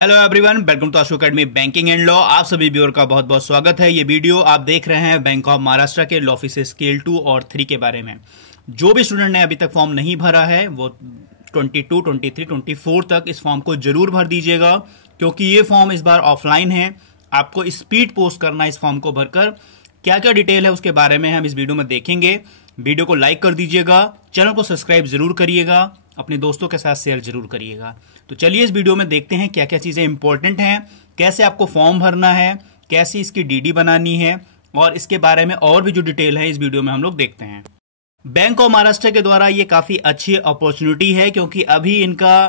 Hello everyone, welcome to Ashu academy banking and law. आप सभी viewer का बहुत बहुत स्वागत है। ये वीडियो आप देख रहे हैं बैंक ऑफ महाराष्ट्र के लॉ ऑफिस स्केल 2 और 3 के बारे में। जो भी स्टूडेंट ने अभी तक फॉर्म नहीं भरा है वो 22, 23, 24 तक इस फॉर्म को जरूर भर दीजिएगा, क्योंकि ये फॉर्म इस बार ऑफलाइन है। आपको स्पीड पोस्ट करना है इस फॉर्म को भरकर। क्या क्या डिटेल है उसके बारे में हम इस वीडियो में देखेंगे। वीडियो को लाइक कर दीजिएगा, चैनल को सब्सक्राइब जरूर करिएगा, अपने दोस्तों के साथ शेयर जरूर करिएगा। तो चलिए इस वीडियो में देखते हैं क्या क्या चीजें इंपॉर्टेंट हैं, कैसे आपको फॉर्म भरना है, कैसे इसकी डीडी बनानी है, और इसके बारे में और भी जो डिटेल है इस वीडियो में हम लोग देखते हैं। बैंक ऑफ महाराष्ट्र के द्वारा ये काफी अच्छी अपॉर्चुनिटी है, क्योंकि अभी इनका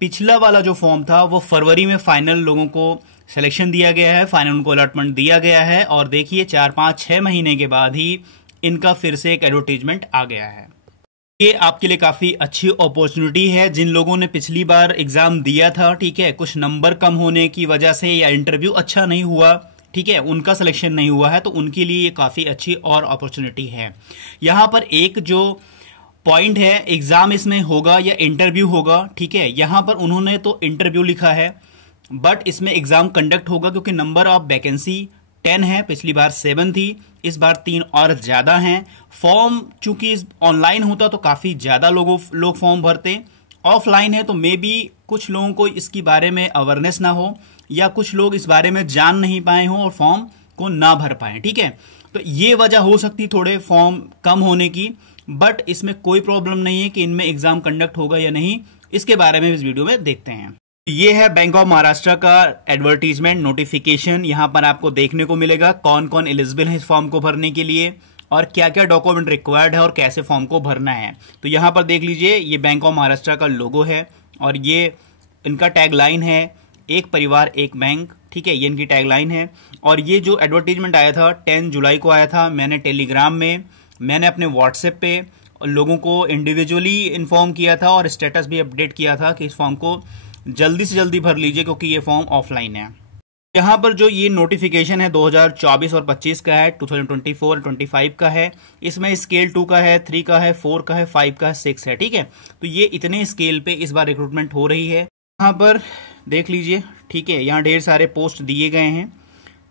पिछला वाला जो फॉर्म था वो फरवरी में फाइनल लोगों को सिलेक्शन दिया गया है, फाइनल उनको अलॉटमेंट दिया गया है, और देखिए 4, 5, 6 महीने के बाद ही इनका फिर से एक एडवर्टीजमेंट आ गया है। ये आपके लिए काफी अच्छी अपॉर्चुनिटी है। जिन लोगों ने पिछली बार एग्जाम दिया था, ठीक है, कुछ नंबर कम होने की वजह से या इंटरव्यू अच्छा नहीं हुआ, ठीक है, उनका सिलेक्शन नहीं हुआ है, तो उनके लिए ये काफी अच्छी और अपॉर्चुनिटी है। यहां पर एक जो पॉइंट है, एग्जाम इसमें होगा या इंटरव्यू होगा, ठीक है। यहां पर उन्होंने तो इंटरव्यू लिखा है, बट इसमें एग्जाम कंडक्ट होगा, क्योंकि नंबर ऑफ वैकेंसी 10 है, पिछली बार 7 थी, इस बार 3 और ज्यादा हैं। फॉर्म चूंकि ऑनलाइन होता तो काफी ज्यादा लोग फॉर्म भरते, ऑफलाइन है तो मे बी कुछ लोगों को इसके बारे में अवेयरनेस ना हो, या कुछ लोग इस बारे में जान नहीं पाए हों और फॉर्म को ना भर पाए, ठीक है। तो ये वजह हो सकती थोड़े फॉर्म कम होने की, बट इसमें कोई प्रॉब्लम नहीं है कि इनमें एग्जाम कंडक्ट होगा या नहीं। इसके बारे में इस वीडियो में देखते हैं। ये है बैंक ऑफ महाराष्ट्र का एडवर्टीजमेंट नोटिफिकेशन। यहां पर आपको देखने को मिलेगा कौन कौन एलिजिबल है इस फॉर्म को भरने के लिए, और क्या क्या डॉक्यूमेंट रिक्वायर्ड है और कैसे फॉर्म को भरना है। तो यहां पर देख लीजिए, ये बैंक ऑफ महाराष्ट्र का लोगो है, और ये इनका टैगलाइन है, एक परिवार एक बैंक, ठीक है, ये इनकी टैगलाइन है। और ये जो एडवर्टीजमेंट आया था 10 जुलाई को आया था। मैंने टेलीग्राम में, मैंने अपने व्हाट्सएप पे लोगों को इंडिविजुअली इन्फॉर्म किया था, और स्टेटस भी अपडेट किया था कि इस फॉर्म को जल्दी से जल्दी भर लीजिए, क्योंकि ये फॉर्म ऑफलाइन है। यहाँ पर जो ये नोटिफिकेशन है 2024 और 25 का है, 2024 और 25 का है। इसमें स्केल 2 का है, 3 का है, 4 का है, 5 का है, 6 है, ठीक है। तो ये इतने स्केल पे इस बार रिक्रूटमेंट हो रही है। यहाँ पर देख लीजिए, ठीक है, यहाँ ढेर सारे पोस्ट दिए गए हैं,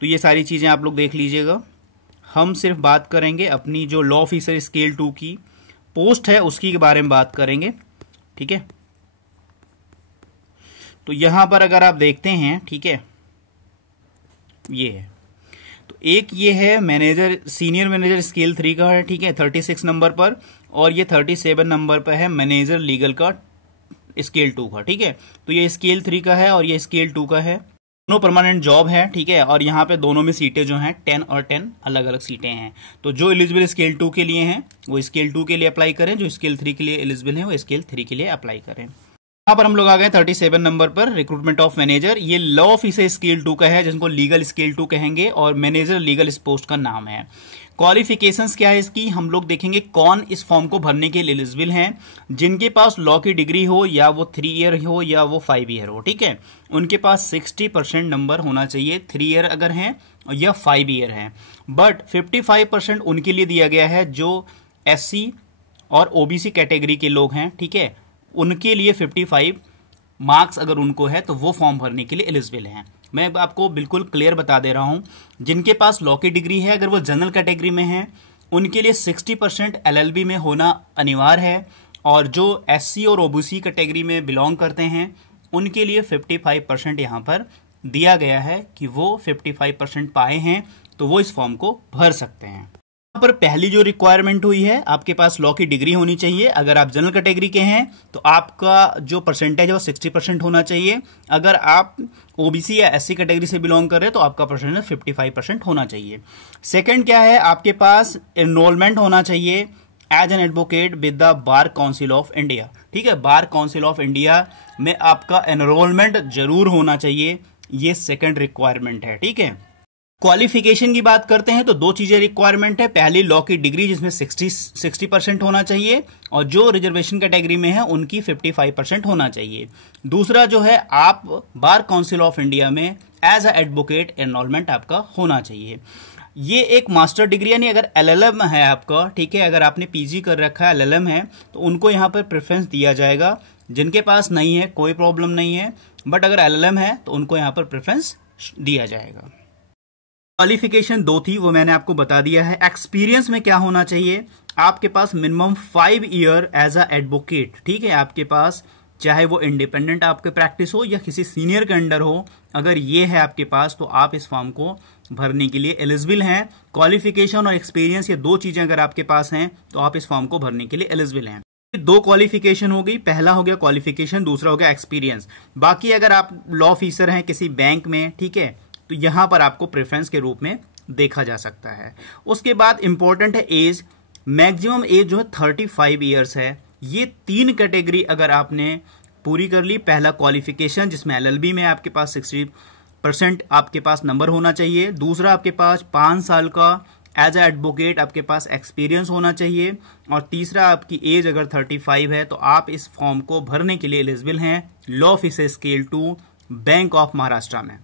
तो ये सारी चीजें आप लोग देख लीजिएगा। हम सिर्फ बात करेंगे अपनी जो लॉ ऑफिसर स्केल 2 की पोस्ट है उसकी के बारे में बात करेंगे, ठीक है। तो यहां पर अगर आप देखते हैं, ठीक है, ये है, तो एक ये है मैनेजर, सीनियर मैनेजर स्केल 3 का है, ठीक है, 36 नंबर पर, और ये 37 नंबर पर है मैनेजर लीगल का स्केल 2 का, ठीक है। तो ये स्केल 3 का है और ये स्केल 2 का है। दोनों परमानेंट जॉब है, ठीक है, और यहाँ पे दोनों में सीटें जो हैं 10 और 10 अलग अलग सीटें हैं। तो जो एलिजिबल स्केल 2 के लिए हैं वो स्केल 2 के लिए अप्लाई करें, जो स्केल 3 के लिए एलिजिबल है वो स्केल 3 के लिए अप्लाई करें। यहाँ पर हम लोग आ गए 37 नंबर पर, रिक्रूटमेंट ऑफ मैनेजर। ये लॉ ऑफिसर स्केल 2 का है, जिनको लीगल स्केल 2 कहेंगे, और मैनेजर लीगल इस पोस्ट का नाम है। क्वालिफिकेशंस क्या है इसकी, हम लोग देखेंगे कौन इस फॉर्म को भरने के लिए एलिजिबल हैं। जिनके पास लॉ की डिग्री हो, या वो 3 ईयर हो या वो 5 ईयर हो, ठीक है, उनके पास 60% नंबर होना चाहिए। 3 ईयर अगर हैं या 5 ईयर हैं, बट 55% उनके लिए दिया गया है जो SC और OBC कैटेगरी के लोग हैं, ठीक है। उनके लिए 55 मार्क्स अगर उनको है तो वो फॉर्म भरने के लिए एलिजिबल हैं। मैं आपको बिल्कुल क्लियर बता दे रहा हूं, जिनके पास लॉ की डिग्री है, अगर वो जनरल कैटेगरी में हैं, उनके लिए 60% LLB में होना अनिवार्य है, और जो SC और OBC कैटेगरी में बिलोंग करते हैं उनके लिए 55% यहाँ पर दिया गया है कि वो 55% पाए हैं तो वो इस फॉर्म को भर सकते हैं। यहाँ पर पहली जो रिक्वायरमेंट हुई है, आपके पास लॉ की डिग्री होनी चाहिए। अगर आप जनरल कैटेगरी के हैं तो आपका जो परसेंटेज है वो 60% होना चाहिए। अगर आप OBC या SC कैटेगरी से बिलोंग कर रहे हैं तो आपका परसेंटेज 55% होना चाहिए। सेकंड क्या है, आपके पास एनरोलमेंट होना चाहिए as an advocate with the Bar Council of India, ठीक है। बार काउंसिल ऑफ इंडिया में आपका एनरोलमेंट जरूर होना चाहिए, ये सेकंड रिक्वायरमेंट है, ठीक है। क्वालिफिकेशन की बात करते हैं तो 2 चीजें रिक्वायरमेंट है। पहली लॉ की डिग्री जिसमें 60% होना चाहिए, और जो रिजर्वेशन कैटेगरी में है उनकी 55% होना चाहिए। दूसरा जो है, आप बार काउंसिल ऑफ इंडिया में एज अ एडवोकेट एनरोलमेंट आपका होना चाहिए। ये एक मास्टर डिग्री यानी अगर LLM है आपका, ठीक है, अगर आपने PG कर रखा है, LLM है, तो उनको यहाँ पर प्रेफरेंस दिया जाएगा। जिनके पास नहीं है कोई प्रॉब्लम नहीं है, बट अगर LLM है तो उनको यहाँ पर प्रेफरेंस दिया जाएगा। क्वालिफिकेशन 2 थी, वो मैंने आपको बता दिया है। एक्सपीरियंस में क्या होना चाहिए, आपके पास minimum 5 year as a advocate, ठीक है, आपके पास चाहे वो इंडिपेंडेंट आपके प्रैक्टिस हो या किसी सीनियर के अंडर हो, अगर ये है आपके पास तो आप इस फॉर्म को भरने के लिए एलिजिबल हैं। क्वालिफिकेशन और एक्सपीरियंस, ये 2 चीजें अगर आपके पास हैं तो आप इस फॉर्म को भरने के लिए एलिजिबल हैं। 2 क्वालिफिकेशन हो गई, पहला हो गया क्वालिफिकेशन, दूसरा हो गया एक्सपीरियंस। बाकी अगर आप लॉ ऑफिसर हैं किसी बैंक में, ठीक है, तो यहां पर आपको प्रेफरेंस के रूप में देखा जा सकता है। उसके बाद इंपॉर्टेंट है एज, मैक्सिमम एज जो है 35 ईयर्स है। ये 3 कैटेगरी अगर आपने पूरी कर ली, पहला क्वालिफिकेशन जिसमें LLB में आपके पास 60% आपके पास नंबर होना चाहिए, दूसरा आपके पास 5 साल का एज ए एडवोकेट आपके पास एक्सपीरियंस होना चाहिए, और तीसरा आपकी एज अगर 35 है तो आप इस फॉर्म को भरने के लिए एलिजिबल हैं law officer scale 2 bank of Maharashtra में।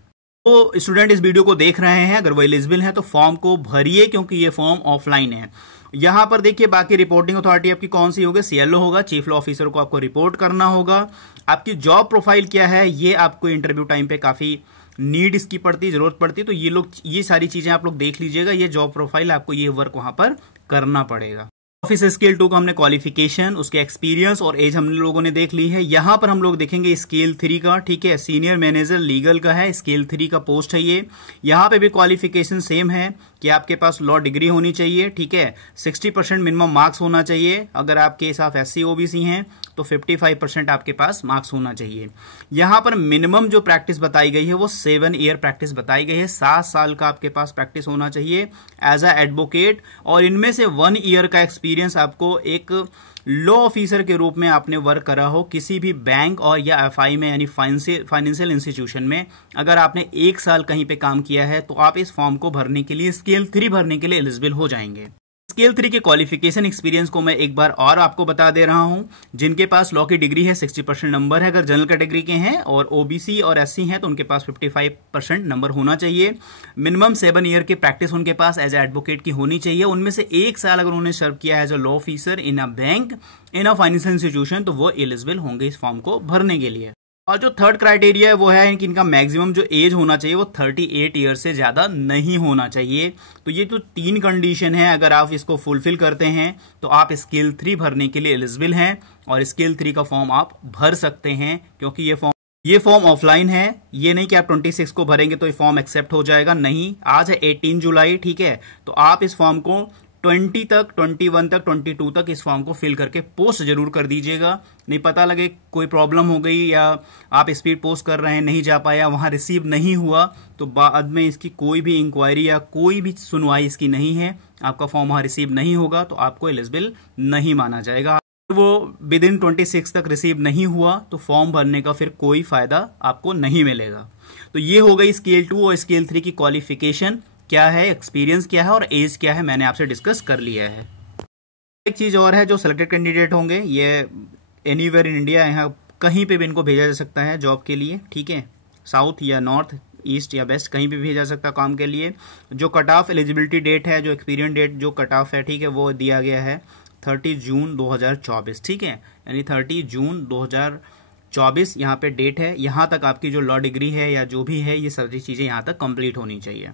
तो स्टूडेंट इस वीडियो को देख रहे हैं, अगर वो एलिजिबल हैं तो फॉर्म को भरिए, क्योंकि ये फॉर्म ऑफलाइन है। यहां पर देखिए बाकी रिपोर्टिंग अथॉरिटी आपकी कौन सी होगी, CLO होगा, चीफ लॉ ऑफिसर को आपको रिपोर्ट करना होगा। आपकी जॉब प्रोफाइल क्या है, ये आपको इंटरव्यू टाइम पे काफी नीड इसकी पड़ती, जरूरत पड़ती, तो ये सारी चीजें आप लोग देख लीजिएगा। ये जॉब प्रोफाइल आपको ये वर्क वहां पर करना पड़ेगा। ऑफिसर स्केल 2 का हमने क्वालिफिकेशन, उसके एक्सपीरियंस और एज हम लोगों ने देख ली है। यहां पर हम लोग देखेंगे स्केल 3 का, ठीक है, सीनियर मैनेजर लीगल का है, स्केल 3 का पोस्ट है ये। यहां पे भी क्वालिफिकेशन सेम है कि आपके पास लॉ डिग्री होनी चाहिए, ठीक है, 60% मिनिमम मार्क्स होना चाहिए। अगर आपके साथ SC OBC हैं तो 55% आपके पास मार्क्स होना चाहिए। यहां पर मिनिमम जो प्रैक्टिस बताई गई है वो 7 ईयर प्रैक्टिस बताई गई है, 7 साल का आपके पास प्रैक्टिस होना चाहिए एज अ एडवोकेट, और इनमें से 1 ईयर का एक्सपीरियंस आपको एक लॉ ऑफिसर के रूप में आपने वर्क करा हो किसी भी बैंक और या FI में, यानी फाइनेंशियल इंस्टीट्यूशन में। अगर आपने 1 साल कहीं पे काम किया है तो आप इस फॉर्म को भरने के लिए, स्केल 3 भरने के लिए एलिजिबल हो जाएंगे। स्केल 3 के क्वालिफिकेशन एक्सपीरियंस को मैं एक बार और आपको बता दे रहा हूं। जिनके पास लॉ की डिग्री है 60% नंबर है, अगर जनरल कैटेगरी के हैं, और OBC और SC हैं तो उनके पास 55% नंबर होना चाहिए। मिनिमम 7 ईयर की प्रैक्टिस उनके पास एज ए एडवोकेट की होनी चाहिए। उनमें से 1 साल अगर उन्होंने सर्व किया है as a law officer in a bank, in a financial institution, तो वो एलिजिबल होंगे इस फॉर्म को भरने के लिए। और जो थर्ड क्राइटेरिया है वो है कि इनका मैक्सिमम जो एज होना चाहिए वो 38 ईयर से ज्यादा नहीं होना चाहिए। तो ये जो 3 कंडीशन है, अगर आप इसको फुलफिल करते हैं तो आप स्केल 3 भरने के लिए एलिजिबल हैं, और स्केल 3 का फॉर्म आप भर सकते हैं, क्योंकि ये फॉर्म ऑफलाइन है। ये नहीं कि आप 26 को भरेंगे तो ये फॉर्म एक्सेप्ट हो जाएगा, नहीं। आज है 18 जुलाई, ठीक है, तो आप इस फॉर्म को 20 तक, 21 तक, 22 तक इस फॉर्म को फिल करके पोस्ट जरूर कर दीजिएगा। नहीं पता लगे कोई प्रॉब्लम हो गई या आप स्पीड पोस्ट कर रहे हैं, नहीं जा पाया, वहां रिसीव नहीं हुआ, तो बाद में इसकी कोई भी इंक्वायरी या कोई भी सुनवाई इसकी नहीं है, आपका फॉर्म वहां रिसीव नहीं होगा तो आपको एलिजिबल नहीं माना जाएगा। वो विद इन 26 तक रिसीव नहीं हुआ तो फॉर्म भरने का फिर कोई फायदा आपको नहीं मिलेगा। तो ये हो गई स्केल 2 और स्केल 3 की क्वालिफिकेशन क्या है, एक्सपीरियंस क्या है और एज क्या है, मैंने आपसे डिस्कस कर लिया है। एक चीज और है, जो सिलेक्टेड कैंडिडेट होंगे ये एनीवेयर इन इंडिया, यहाँ कहीं पे भी इनको भेजा जा सकता है जॉब के लिए, ठीक है, साउथ या नॉर्थ, ईस्ट या वेस्ट, कहीं भी भेजा जा सकता है काम के लिए। जो कट ऑफ एलिजिबिलिटी डेट है, जो एक्सपीरियंस डेट जो कट ऑफ है, ठीक है, वो दिया गया है 30 जून 2024, ठीक है, यानी 30 जून 2024 यहाँ पे डेट है। यहाँ तक आपकी जो लॉ डिग्री है या जो भी है, ये सारी चीजें यहाँ तक कंप्लीट होनी चाहिए।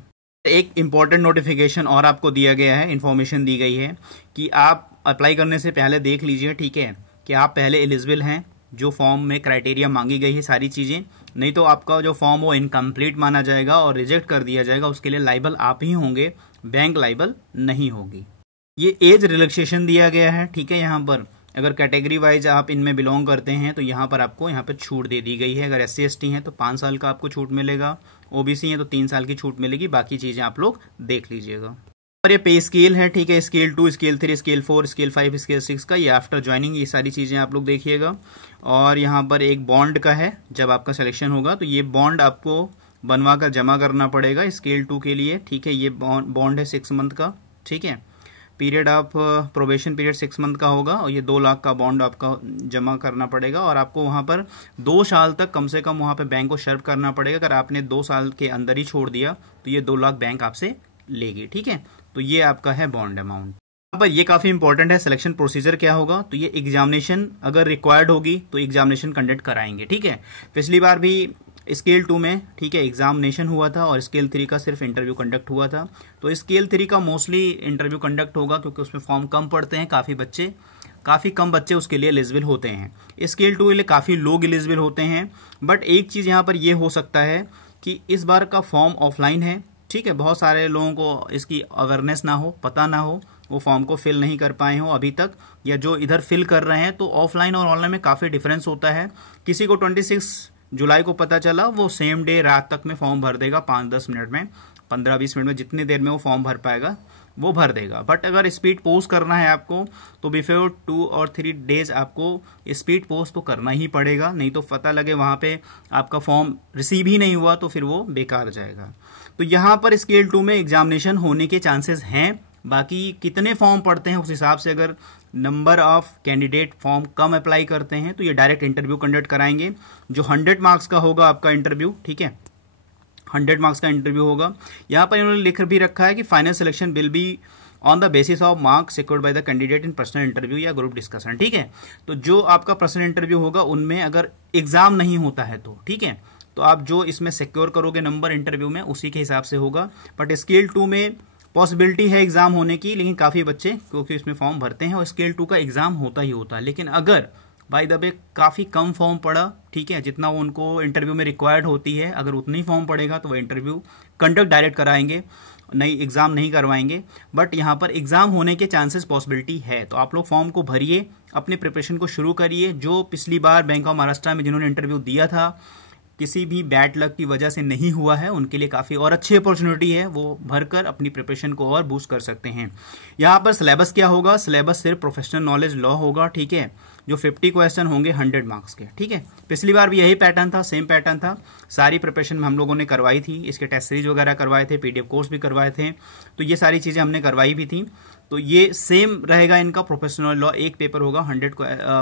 एक इंपॉर्टेंट नोटिफिकेशन और आपको दिया गया है, इंफॉर्मेशन दी गई है कि आप अप्लाई करने से पहले देख लीजिए, ठीक है, कि आप पहले एलिजिबल हैं, जो फॉर्म में क्राइटेरिया मांगी गई है सारी चीजें, नहीं तो आपका जो फॉर्म वो इनकम्प्लीट माना जाएगा और रिजेक्ट कर दिया जाएगा। उसके लिए लाइबल आप ही होंगे, बैंक लाइबल नहीं होगी। ये एज रिलैक्सेशन दिया गया है, ठीक है, यहाँ पर अगर कैटेगरी वाइज आप इनमें बिलोंग करते हैं तो यहाँ पर आपको यहाँ पर छूट दे दी गई है। अगर SC ST हैं तो 5 साल का आपको छूट मिलेगा, OBC हैं तो 3 साल की छूट मिलेगी, बाकी चीजें आप लोग देख लीजिएगा। और ये पे स्केल है, ठीक है, scale 2, scale 3, scale 4, scale 5, scale 6 का, ये आफ्टर ज्वाइनिंग, ये सारी चीजें आप लोग देखिएगा। और यहाँ पर एक बॉन्ड का है, जब आपका सिलेक्शन होगा तो ये बॉन्ड आपको बनवा कर जमा करना पड़ेगा स्केल 2 के लिए, ठीक है। ये बॉन्ड है 6 मंथ का, ठीक है, period of probation period 6 month का होगा, और ये 2 लाख का बॉन्ड आपका जमा करना पड़ेगा। और आपको वहां पर 2 साल तक कम से कम वहां पर बैंक को सर्व करना पड़ेगा। अगर आपने 2 साल के अंदर ही छोड़ दिया तो ये 2 लाख बैंक आपसे लेगी, ठीक है। तो ये आपका है बॉन्ड अमाउंट। यहाँ पर ये काफी इंपॉर्टेंट है, सिलेक्शन प्रोसीजर क्या होगा, तो ये एग्जामिनेशन अगर रिक्वायर्ड होगी तो एग्जामिनेशन कंडक्ट कराएंगे, ठीक है। पिछली बार भी स्केल 2 में, ठीक है, एग्जामिनेशन हुआ था और स्केल 3 का सिर्फ इंटरव्यू कंडक्ट हुआ था। तो स्केल 3 का मोस्टली इंटरव्यू कंडक्ट होगा क्योंकि उसमें फॉर्म कम पड़ते हैं, काफ़ी कम बच्चे उसके लिए एलिजिबल होते हैं। स्केल 2 के लिए काफ़ी लोग एलिजिबल होते हैं। बट एक चीज़ यहाँ पर ये हो सकता है कि इस बार का फॉर्म ऑफलाइन है, ठीक है। बहुत सारे लोगों को इसकी अवेयरनेस ना हो, पता ना हो, वो फॉर्म को फिल नहीं कर पाए हो अभी तक, या जो इधर फिल कर रहे हैं। तो ऑफलाइन और ऑनलाइन में काफ़ी डिफरेंस होता है। किसी को 26 जुलाई को पता चला, वो सेम डे रात तक में फॉर्म भर देगा, 5-10 मिनट में, 15-20 मिनट में, जितनी देर में वो फॉर्म भर पाएगा वो भर देगा। बट अगर स्पीड पोस्ट करना है आपको तो बिफोर 2 और 3 डेज आपको स्पीड पोस्ट तो करना ही पड़ेगा, नहीं तो पता लगे वहाँ पे आपका फॉर्म रिसीव ही नहीं हुआ तो फिर वो बेकार जाएगा। तो यहाँ पर स्केल 2 में एग्जामिनेशन होने के चांसेस हैं। बाकी कितने फॉर्म पड़ते हैं उस हिसाब से, अगर number of candidate form come apply करते हैं तो ये डायरेक्ट इंटरव्यू कंडक्ट कराएंगे, जो 100 मार्क्स का होगा आपका इंटरव्यू, ठीक है, 100 मार्क्स का इंटरव्यू होगा। यहाँ पर इन्होंने लिख भी रखा है कि final selection will be on the basis of marks secured by the candidate in personal interview या ग्रुप डिस्कशन, ठीक है। तो जो आपका पर्सनल इंटरव्यू होगा उनमें अगर एग्जाम नहीं होता है तो, ठीक है, तो आप जो इसमें सिक्योर करोगे नंबर इंटरव्यू में उसी के हिसाब से होगा। बट स्केल 2 में पॉसिबिलिटी है एग्जाम होने की, लेकिन काफ़ी बच्चे क्योंकि इसमें फॉर्म भरते हैं और स्केल 2 का एग्जाम होता ही होता है। लेकिन अगर बाय द वे काफ़ी कम फॉर्म पड़ा, ठीक है, जितना उनको इंटरव्यू में रिक्वायर्ड होती है, अगर उतना ही फॉर्म पड़ेगा तो वो इंटरव्यू कंडक्ट डायरेक्ट कराएंगे, नहीं एग्जाम नहीं करवाएंगे। बट यहाँ पर एग्जाम होने के चांसेस पॉसिबिलिटी है। तो आप लोग फॉर्म को भरिए, अपने प्रिपरेशन को शुरू करिए। जो पिछली बार बैंक ऑफ महाराष्ट्र में जिन्होंने इंटरव्यू दिया था, किसी भी बैड लक की वजह से नहीं हुआ है, उनके लिए काफ़ी और अच्छी अपॉर्चुनिटी है, वो भरकर अपनी प्रिपरेशन को और बूस्ट कर सकते हैं। यहाँ पर सिलेबस क्या होगा, सिलेबस सिर्फ प्रोफेशनल नॉलेज लॉ होगा, ठीक है, जो 50 क्वेश्चन होंगे 100 मार्क्स के, ठीक है। पिछली बार भी यही पैटर्न था, सेम पैटर्न था। सारी प्रिपरेशन हम लोगों ने करवाई थी, इसके टेस्ट सीरीज वगैरह करवाए थे, PDF कोर्स भी करवाए थे, तो ये सारी चीज़ें हमने करवाई भी थी। तो ये सेम रहेगा इनका प्रोफेशनल लॉ, एक पेपर होगा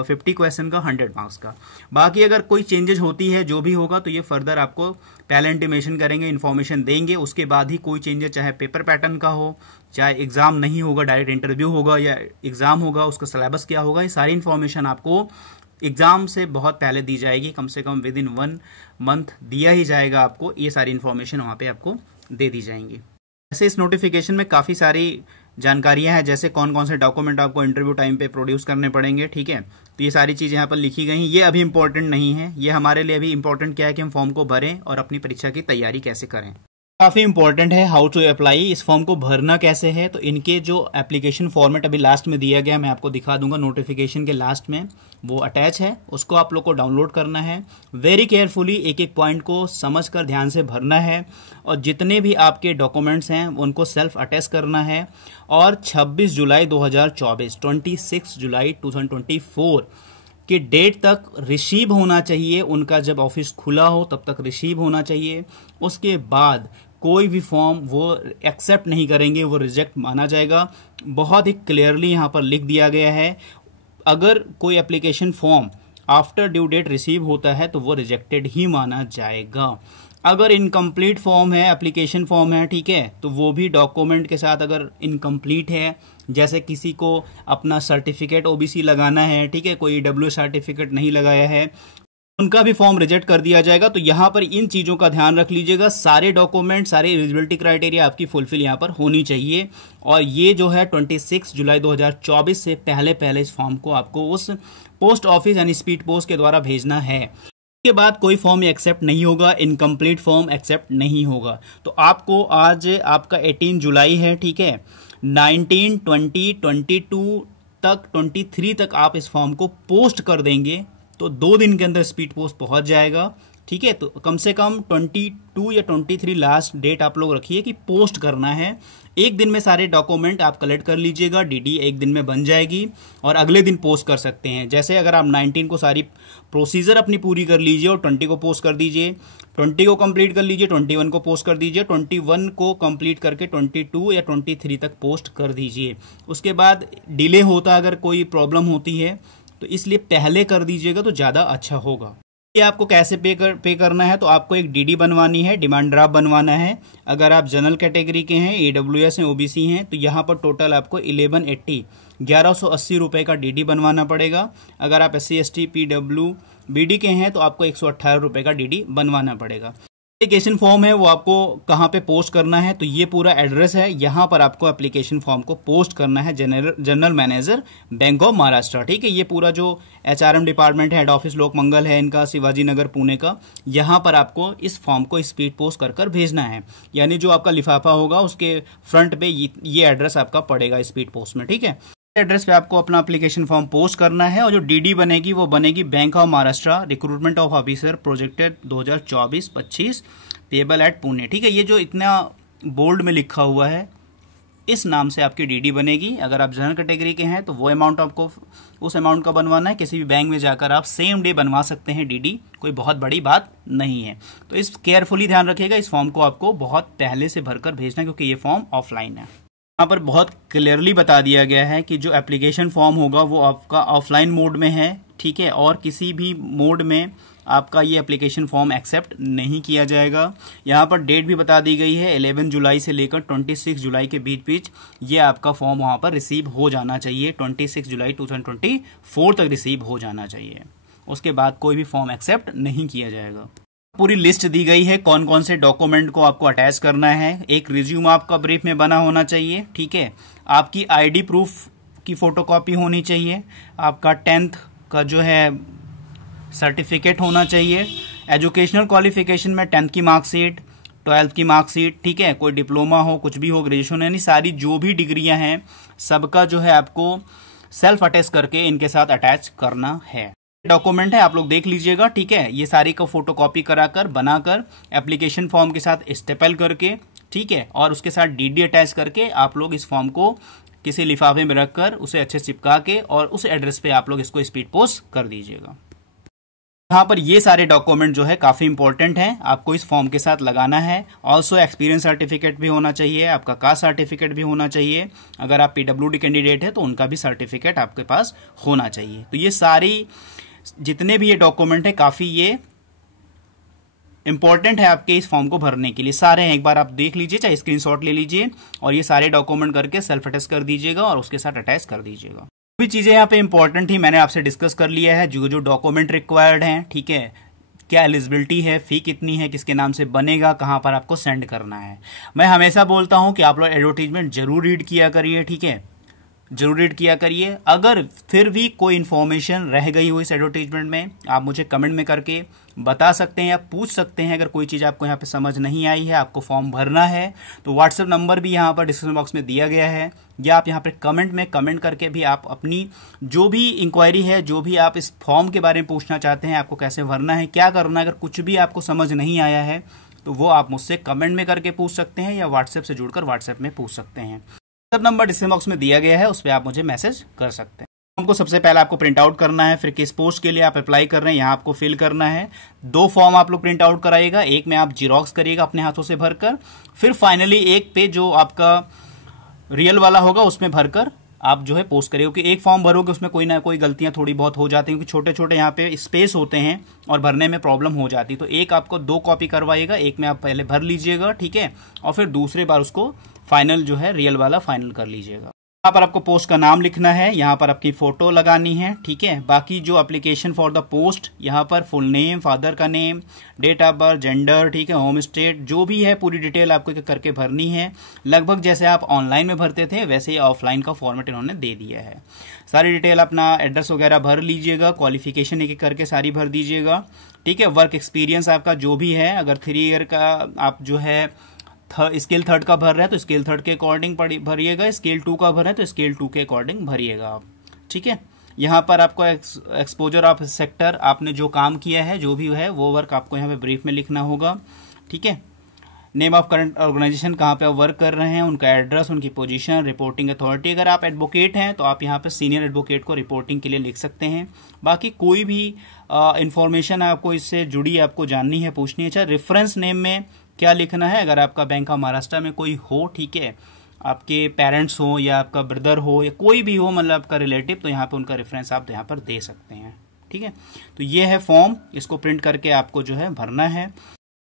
50 क्वेश्चन का 100 मार्क्स का। बाकी अगर कोई चेंजेस होती है, जो भी होगा, तो ये फर्दर आपको पहले इंटीमेशन करेंगे, इन्फॉर्मेशन देंगे, उसके बाद ही कोई चेंजेस, चाहे पेपर पैटर्न का हो, चाहे एग्जाम नहीं होगा, डायरेक्ट इंटरव्यू होगा या एग्जाम होगा, उसका सिलेबस क्या होगा, ये सारी इन्फॉर्मेशन आपको एग्जाम से बहुत पहले दी जाएगी, कम से कम विद इन 1 मंथ दिया ही जाएगा आपको। ये सारी इन्फॉर्मेशन वहाँ पे आपको दे दी जाएंगी। ऐसे इस नोटिफिकेशन में काफ़ी सारी जानकारियां हैं, जैसे कौन कौन से डॉक्यूमेंट आपको इंटरव्यू टाइम पे प्रोड्यूस करने पड़ेंगे, ठीक है। तो ये सारी चीज़ें यहाँ पर लिखी गई हैं। ये अभी इंपॉर्टेंट नहीं है, ये हमारे लिए अभी इंपॉर्टेंट क्या है कि हम फॉर्म को भरें और अपनी परीक्षा की तैयारी कैसे करें। काफ़ी इंपॉर्टेंट है हाउ टू अप्लाई, इस फॉर्म को भरना कैसे है। तो इनके जो एप्लीकेशन फॉर्मेट अभी लास्ट में दिया गया, मैं आपको दिखा दूंगा नोटिफिकेशन के लास्ट में, वो अटैच है, उसको आप लोग को डाउनलोड करना है। वेरी केयरफुली एक एक पॉइंट को समझकर ध्यान से भरना है, और जितने भी आपके डॉक्यूमेंट्स हैं उनको सेल्फ अटेस्ट करना है। और 26 जुलाई 2024 26 जुलाई 2024 के डेट तक रिसीव होना चाहिए, उनका जब ऑफिस खुला हो तब तक रिसीव होना चाहिए। उसके बाद कोई भी फॉर्म वो एक्सेप्ट नहीं करेंगे, वो रिजेक्ट माना जाएगा। बहुत ही क्लियरली यहाँ पर लिख दिया गया है, अगर कोई application form after due date receive होता है तो वो रिजेक्टेड ही माना जाएगा। अगर इनकम्प्लीट फॉर्म है, एप्लीकेशन फॉर्म है, ठीक है, तो वो भी डॉक्यूमेंट के साथ अगर इनकम्प्लीट है, जैसे किसी को अपना सर्टिफिकेट OBC लगाना है, ठीक है, कोई EW सर्टिफिकेट नहीं लगाया है, उनका भी फॉर्म रिजेक्ट कर दिया जाएगा। तो यहाँ पर इन चीज़ों का ध्यान रख लीजिएगा, सारे डॉक्यूमेंट, सारे एलिजिबिलिटी क्राइटेरिया आपकी फुलफिल यहाँ पर होनी चाहिए। और ये जो है 26 जुलाई 2024 से पहले पहले इस फॉर्म को आपको उस पोस्ट ऑफिस यानी स्पीड पोस्ट के द्वारा भेजना है। के बाद कोई फॉर्म एक्सेप्ट नहीं होगा, इनकम्प्लीट फॉर्म एक्सेप्ट नहीं होगा। तो आपको आज आपका 18 जुलाई है, ठीक है, 19, 20, 22 तक, 23 तक आप इस फॉर्म को पोस्ट कर देंगे तो 2 दिन के अंदर स्पीड पोस्ट पहुंच जाएगा, ठीक है। तो कम से कम 22 या 23 लास्ट डेट आप लोग रखिए कि पोस्ट करना है। एक दिन में सारे डॉक्यूमेंट आप कलेक्ट कर लीजिएगा, DD एक दिन में बन जाएगी और अगले दिन पोस्ट कर सकते हैं। जैसे अगर आप 19 को सारी प्रोसीजर अपनी पूरी कर लीजिए और 20 को पोस्ट कर दीजिए, 20 को कंप्लीट कर लीजिए, 21 को पोस्ट कर दीजिए, 21 को कंप्लीट करके 22 या 23 तक पोस्ट कर दीजिए। उसके बाद डिले होता, अगर कोई प्रॉब्लम होती है तो इसलिए पहले कर दीजिएगा तो ज़्यादा अच्छा होगा। ये आपको कैसे पे करना है, तो आपको एक डीडी बनवानी है, डिमांड ड्राफ्ट बनवाना है। अगर आप जनरल कैटेगरी के हैं, ईडब्ल्यूएस हैं, ओबीसी हैं, तो यहाँ पर टोटल आपको 1180 रुपए का डीडी बनवाना पड़ेगा। अगर आप SC ST PW BD के हैं तो आपको 118 रुपए का डीडी बनवाना पड़ेगा। एप्लीकेशन फॉर्म है वो आपको कहाँ पे पोस्ट करना है, तो ये पूरा एड्रेस है, यहाँ पर आपको एप्लीकेशन फॉर्म को पोस्ट करना है, general manager bank of Maharashtra. ठीक है, ये पूरा जो HRM डिपार्टमेंट है, हेड ऑफिस लोक मंगल है इनका, शिवाजी नगर पुणे का, यहाँ पर आपको इस फॉर्म को स्पीड पोस्ट कर भेजना है। यानी जो आपका लिफाफा होगा उसके फ्रंट पे ये एड्रेस आपका पड़ेगा स्पीड पोस्ट में। ठीक है, एड्रेस पे आपको अपना एप्लीकेशन फॉर्म पोस्ट करना है और जो डीडी बनेगी वो बनेगी bank of Maharashtra recruitment of officer projected 2024-25 payable eight Pune. ठीक है, ये जो इतना बोल्ड में लिखा हुआ है इस नाम से आपकी डीडी बनेगी। अगर आप जनरल कैटेगरी के हैं तो वो अमाउंट आपको उस अमाउंट का बनवाना है। किसी भी बैंक में जाकर आप सेम डे बनवा सकते हैं डीडी, कोई बहुत बड़ी बात नहीं है। तो इस केयरफुली ध्यान रखिएगा, इस फॉर्म को आपको बहुत पहले से भरकर भेजना क्योंकि ये फॉर्म ऑफलाइन है। यहाँ पर बहुत क्लियरली बता दिया गया है कि जो एप्लीकेशन फॉर्म होगा वो आपका ऑफलाइन मोड में है। ठीक है, और किसी भी मोड में आपका ये एप्लीकेशन फॉर्म एक्सेप्ट नहीं किया जाएगा। यहाँ पर डेट भी बता दी गई है, 11 जुलाई से लेकर 26 जुलाई के बीच ये आपका फॉर्म वहाँ पर रिसीव हो जाना चाहिए। 26 जुलाई 2024 तक रिसीव हो जाना चाहिए, उसके बाद कोई भी फॉर्म एक्सेप्ट नहीं किया जाएगा। पूरी लिस्ट दी गई है कौन कौन से डॉक्यूमेंट को आपको अटैच करना है। एक रिज्यूम आपका ब्रीफ में बना होना चाहिए। ठीक है, आपकी आईडी प्रूफ की फोटोकॉपी होनी चाहिए, आपका 10th का जो है सर्टिफिकेट होना चाहिए, एजुकेशनल क्वालिफिकेशन में 10th की मार्कशीट, 12th की मार्कशीट। ठीक है, कोई डिप्लोमा हो, कुछ भी हो, ग्रेजुएशन, यानी सारी जो भी डिग्रियां हैं सबका जो है आपको सेल्फ अटेस्ट करके इनके साथ अटैच करना है। डॉक्यूमेंट है, आप लोग देख लीजिएगा। ठीक है, ये सारी का फोटोकॉपी कराकर बनाकर एप्लीकेशन फॉर्म के साथ स्टेपल करके, ठीक है, और उसके साथ डीडी अटैच करके आप लोग इस फॉर्म को किसी लिफाफे में रखकर उसे अच्छे से चिपका के और उस एड्रेस पे आप लोग इसको स्पीड पोस्ट कर दीजिएगा। यहाँ पर ये सारे डॉक्यूमेंट जो है काफी इंपॉर्टेंट हैं, आपको इस फॉर्म के साथ लगाना है। ऑल्सो एक्सपीरियंस सर्टिफिकेट भी होना चाहिए, आपका कास्ट सर्टिफिकेट भी होना चाहिए। अगर आप PWD कैंडिडेट है तो उनका भी सर्टिफिकेट आपके पास होना चाहिए। तो ये सारी जितने भी ये डॉक्यूमेंट है काफी ये इंपॉर्टेंट है आपके इस फॉर्म को भरने के लिए। सारे हैं, एक बार आप देख लीजिए, चाहे स्क्रीनशॉट ले लीजिए और ये सारे डॉक्यूमेंट करके सेल्फ अटेस्ट कर दीजिएगा और उसके साथ अटैच कर दीजिएगा। भी चीजें यहाँ पे इंपॉर्टेंट ही मैंने आपसे डिस्कस कर लिया है, जो जो डॉक्यूमेंट रिक्वायर्ड हैं। ठीक है, क्या एलिजिबिलिटी है, फी कितनी है, किसके नाम से बनेगा, कहाँ पर आपको सेंड करना है। मैं हमेशा बोलता हूँ कि आप लोग एडवर्टीजमेंट जरूर रीड किया करिए। ठीक है, जरूर रीड किया करिए। अगर फिर भी कोई इन्फॉर्मेशन रह गई हो इस एडवर्टीजमेंट में, आप मुझे कमेंट में करके बता सकते हैं या पूछ सकते हैं। अगर कोई चीज़ आपको यहाँ पे समझ नहीं आई है, आपको फॉर्म भरना है, तो व्हाट्सएप नंबर भी यहाँ पर डिस्क्रिप्शन बॉक्स में दिया गया है, या आप यहाँ पे कमेंट में कमेंट करके भी आप अपनी जो भी इंक्वायरी है, जो भी आप इस फॉर्म के बारे में पूछना चाहते हैं, आपको कैसे भरना है, क्या करना है, अगर कुछ भी आपको समझ नहीं आया है तो वो आप मुझसे कमेंट में करके पूछ सकते हैं या व्हाट्सएप से जुड़कर व्हाट्सएप में पूछ सकते हैं। सब नंबर डिस्क्रिप्शन बॉक्स में दिया गया है, उस पर आप मुझे मैसेज कर सकते हैं। फॉर्म को सबसे पहले आपको प्रिंट आउट करना है, फिर किस पोस्ट के लिए आप अप्लाई कर रहे हैं यहाँ आपको फिल करना है। 2 फॉर्म आप लोग प्रिंट आउट कराइएगा, एक में आप जीरोक्स करिएगा अपने हाथों से भरकर, फिर फाइनली एक पे जो आपका रियल वाला होगा उसमें भरकर आप जो है पोस्ट करिए। क्योंकि एक फॉर्म भरोगे उसमें कोई ना कोई गलतियां थोड़ी बहुत हो जाती हैं, क्योंकि छोटे छोटे यहाँ पे स्पेस होते हैं और भरने में प्रॉब्लम हो जाती है। तो एक आपको 2 कॉपी करवाइएगा, एक में आप पहले भर लीजिएगा, ठीक है, और फिर दूसरे बार उसको फाइनल जो है रियल वाला फाइनल कर लीजिएगा। यहाँ पर आपको पोस्ट का नाम लिखना है, यहाँ पर आपकी फोटो लगानी है, ठीक है। बाकी जो एप्लीकेशन फॉर द पोस्ट, यहाँ पर फुल नेम, फादर का name, date of birth, gender, ठीक है, होम स्टेट, जो भी है पूरी डिटेल आपको करके भरनी है। लगभग जैसे आप ऑनलाइन में भरते थे वैसे ही ऑफलाइन का फॉर्मेट इन्होंने दे दिया है। सारी डिटेल अपना एड्रेस वगैरह भर लीजिएगा, क्वालिफिकेशन एक एक करके सारी भर दीजिएगा, ठीक है। वर्क एक्सपीरियंस आपका जो भी है, अगर 3 ईयर का आप जो है स्केल 3 का भर रहे हैं तो स्केल 3 के अकॉर्डिंग भरिएगा, स्केल 2 का भर रहे हैं तो स्केल 2 के अकॉर्डिंग भरिएगा आप, ठीक है। यहाँ पर आपको एक्सपोजर ऑफ सेक्टर, आपने जो काम किया है जो भी है वो वर्क आपको यहाँ पे ब्रीफ में लिखना होगा, ठीक है। नेम ऑफ करंट ऑर्गेनाइजेशन, कहाँ पे आप वर्क कर रहे हैं, उनका एड्रेस, उनकी पोजीशन, रिपोर्टिंग अथॉरिटी। अगर आप एडवोकेट हैं तो आप यहाँ पे सीनियर एडवोकेट को रिपोर्टिंग के लिए लिख सकते हैं। बाकी कोई भी इंफॉर्मेशन आपको इससे जुड़ी आपको जाननी है, पूछनी है, चाहे रेफरेंस नेम में क्या लिखना है, अगर आपका बैंक ऑफ महाराष्ट्र में कोई हो, ठीक है, आपके पेरेंट्स हो या आपका ब्रदर हो या कोई भी हो, मतलब आपका रिलेटिव, तो यहाँ पे उनका रेफरेंस आप यहाँ पर दे सकते हैं, ठीक है, तो ये है फॉर्म, इसको प्रिंट करके आपको जो है भरना है।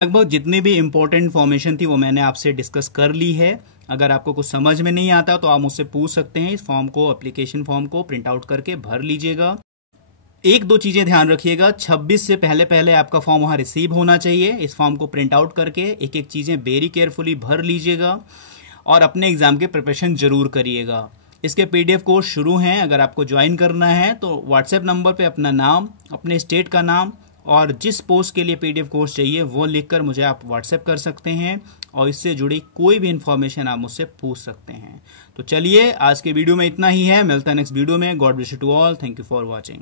लगभग जितनी भी इंपॉर्टेंट इन्फॉर्मेशन थी वो मैंने आपसे डिस्कस कर ली है। अगर आपको कुछ समझ में नहीं आता तो आप मुझसे पूछ सकते हैं। इस फॉर्म को, एप्लीकेशन फॉर्म को प्रिंट आउट करके भर लीजिएगा। एक दो चीजें ध्यान रखिएगा, 26 से पहले पहले आपका फॉर्म वहां रिसीव होना चाहिए। इस फॉर्म को प्रिंट आउट करके एक एक चीजें वेरी केयरफुली भर लीजिएगा और अपने एग्जाम के प्रिपरेशन जरूर करिएगा। इसके पीडीएफ कोर्स शुरू हैं, अगर आपको ज्वाइन करना है तो व्हाट्सएप नंबर पे अपना नाम, अपने स्टेट का नाम और जिस पोस्ट के लिए पीडीएफ कोर्स चाहिए वो लिखकर मुझे आप व्हाट्सएप कर सकते हैं और इससे जुड़ी कोई भी इन्फॉर्मेशन आप मुझसे पूछ सकते हैं। तो चलिए, आज के वीडियो में इतना ही है, मिलता है नेक्स्ट वीडियो में। God bless you to all, thank you for watching.